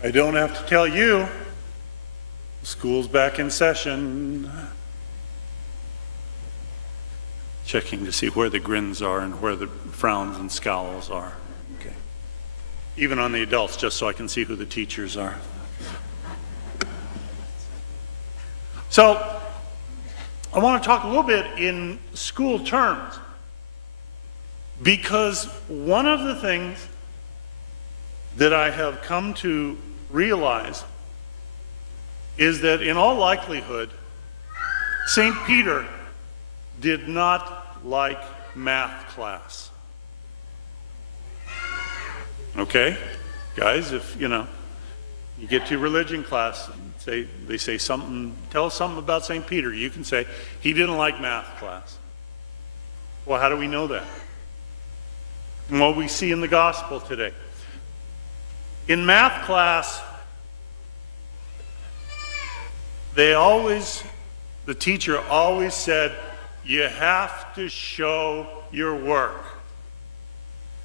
I don't have to tell you, school's back in session. Checking to see where the grins are and where the frowns and scowls are. Okay. Even on the adults, just so I can see who the teachers are. So, I want to talk a little bit in school terms, because one of the things that I have come to realize is that in all likelihood, St. Peter did not like math class. Okay? Guys, if, you get to religion class, they say something, tell us something about St. Peter. You can say, he didn't like math class. Well, how do we know that? And what we see in the gospel today. In math class, the teacher always said, you have to show your work.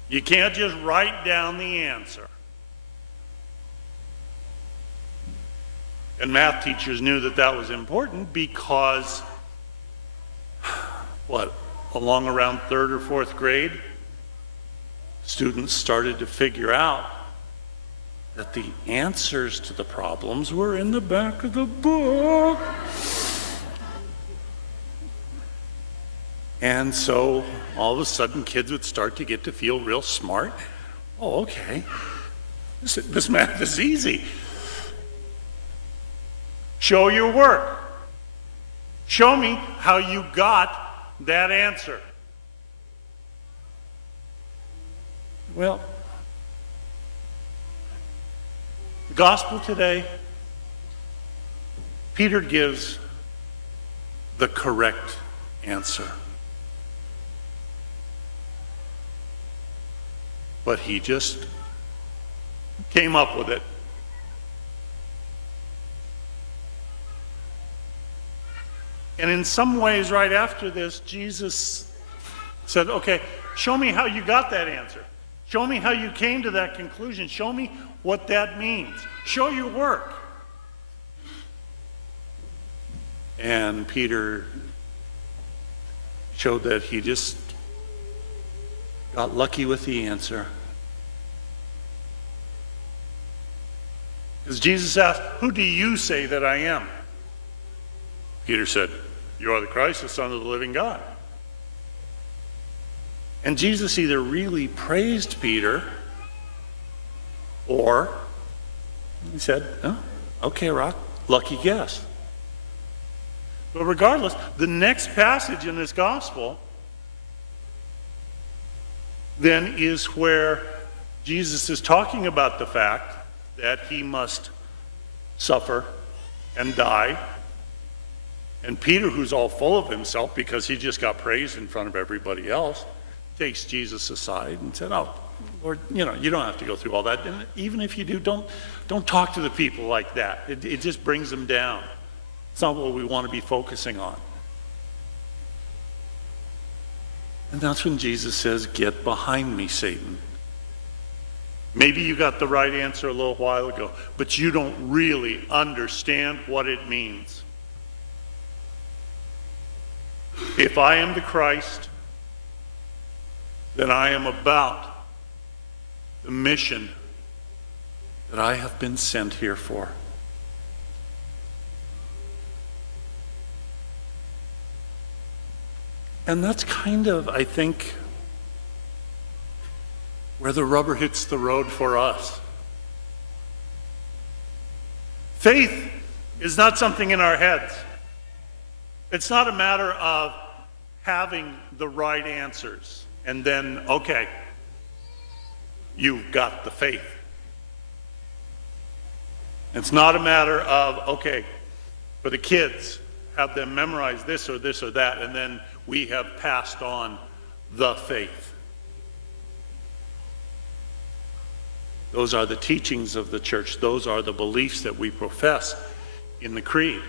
You can't just write down the answer. And math teachers knew that that was important because, along around 3rd or 4th grade, students started to figure out that the answers to the problems were in the back of the book. And so all of a sudden kids would start to get to feel real smart. Oh, okay, this math is easy. Show your work. Show me how you got that answer. Well, the gospel today, Peter gives the correct answer. But he just came up with it. And in some ways, right after this, Jesus said, okay, show me how you got that answer. Show me how you came to that conclusion. Show me what that means. Show your work. And Peter showed that he just got lucky with the answer. Because Jesus asked, who do you say that I am? Peter said, you are the Christ, the Son of the living God. And Jesus either really praised Peter, or he said, oh, okay, Rock, lucky guess. But regardless, the next passage in this gospel then is where Jesus is talking about the fact that he must suffer and die. And Peter, who's all full of himself because he just got praised in front of everybody else, takes Jesus aside and said, oh, Lord, you don't have to go through all that. And even if you do, don't talk to the people like that. It just brings them down. It's not what we want to be focusing on. And that's when Jesus says, get behind me, Satan. Maybe you got the right answer a little while ago, but you don't really understand what it means. If I am the Christ, then I am about the mission that I have been sent here for. And that's kind of, I think, where the rubber hits the road for us. Faith is not something in our heads. It's not a matter of having the right answers and then, okay, you've got the faith. It's not a matter of, okay, for the kids, have them memorize this or that, and then we have passed on the faith. Those are the teachings of the church. Those are the beliefs that we profess in the creed.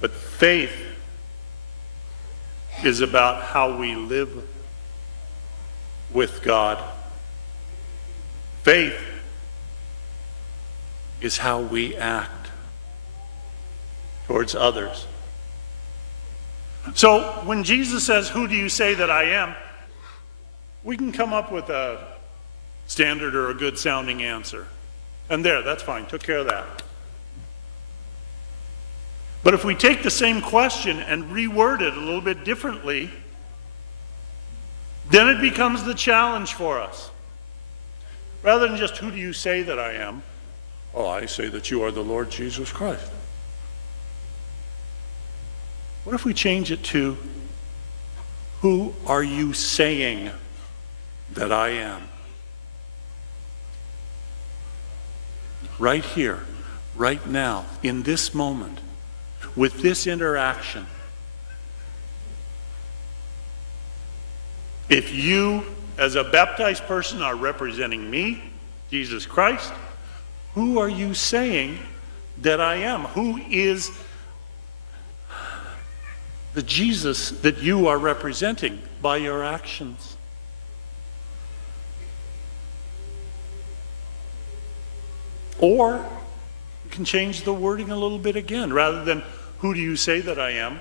But faith is about how we live with God Faith is how we act towards others. So when Jesus says, "Who do you say that I am?" we can come up with a standard or a good sounding answer. And that's fine, took care of that. But if we take the same question and reword it a little bit differently, then it becomes the challenge for us. Rather than just, "Who do you say that I am?" "Oh, I say that you are the Lord Jesus Christ." What if we change it to, "Who are you saying that I am?" Right here, right now, in this moment, with this interaction. If you, as a baptized person, are representing me, Jesus Christ, who are you saying that I am? Who is the Jesus that you are representing by your actions? Or you can change the wording a little bit again. Rather than, "Who do you say that I am?"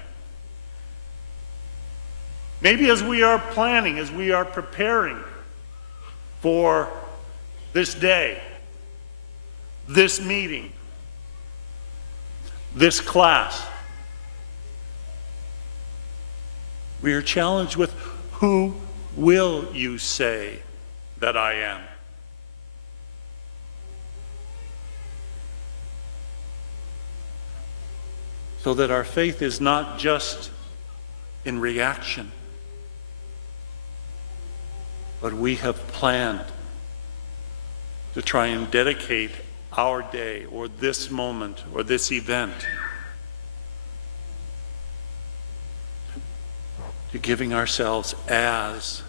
Maybe as we are planning, as we are preparing for this day, this meeting, this class, we are challenged with, "Who will you say that I am?" So that our faith is not just in reaction, but we have planned to try and dedicate our day or this moment or this event to giving ourselves as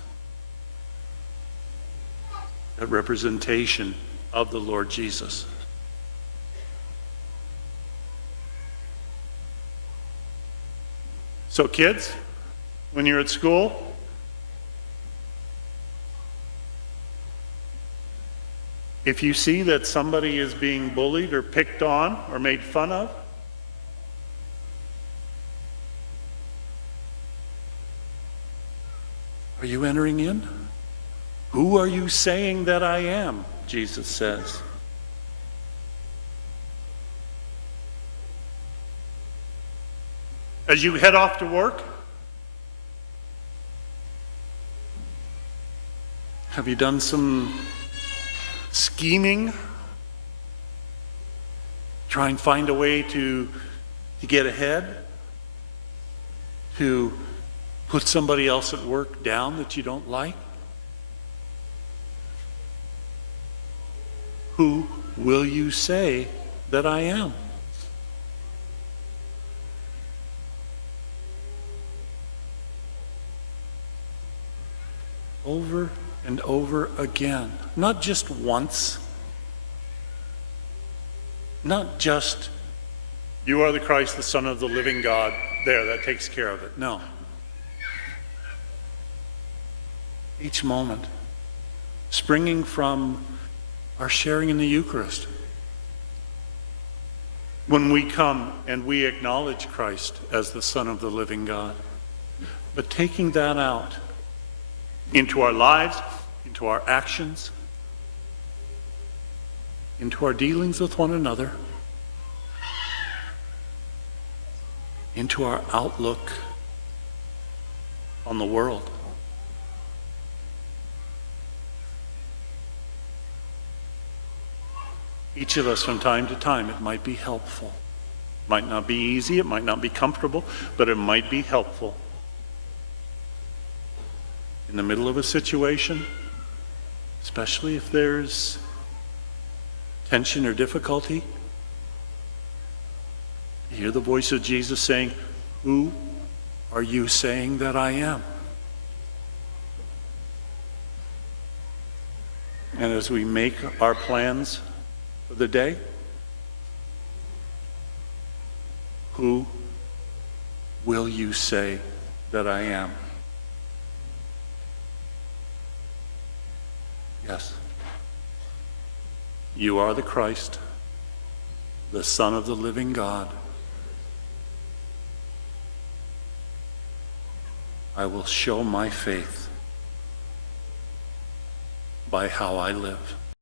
a representation of the Lord Jesus. So kids, when you're at school, if you see that somebody is being bullied or picked on or made fun of, are you entering in? "Who are you saying that I am?" Jesus says. As you head off to work, have you done some scheming? Try and find a way to get ahead? To put somebody else at work down that you don't like? Who will you say that I am? Over and over again. Not just once. Not just, "You are the Christ, the Son of the living God." There, that takes care of it. No. Each moment, springing from our sharing in the Eucharist. When we come and we acknowledge Christ as the Son of the living God. But taking that out into our lives, into our actions, into our dealings with one another, into our outlook on the world. Each of us from time to time, it might be helpful. It might not be easy, it might not be comfortable, but it might be helpful. In the middle of a situation, especially if there's tension or difficulty, you hear the voice of Jesus saying, "Who are you saying that I am?" And as we make our plans for the day, who will you say that I am? Yes. You are the Christ, the Son of the living God. I will show my faith by how I live.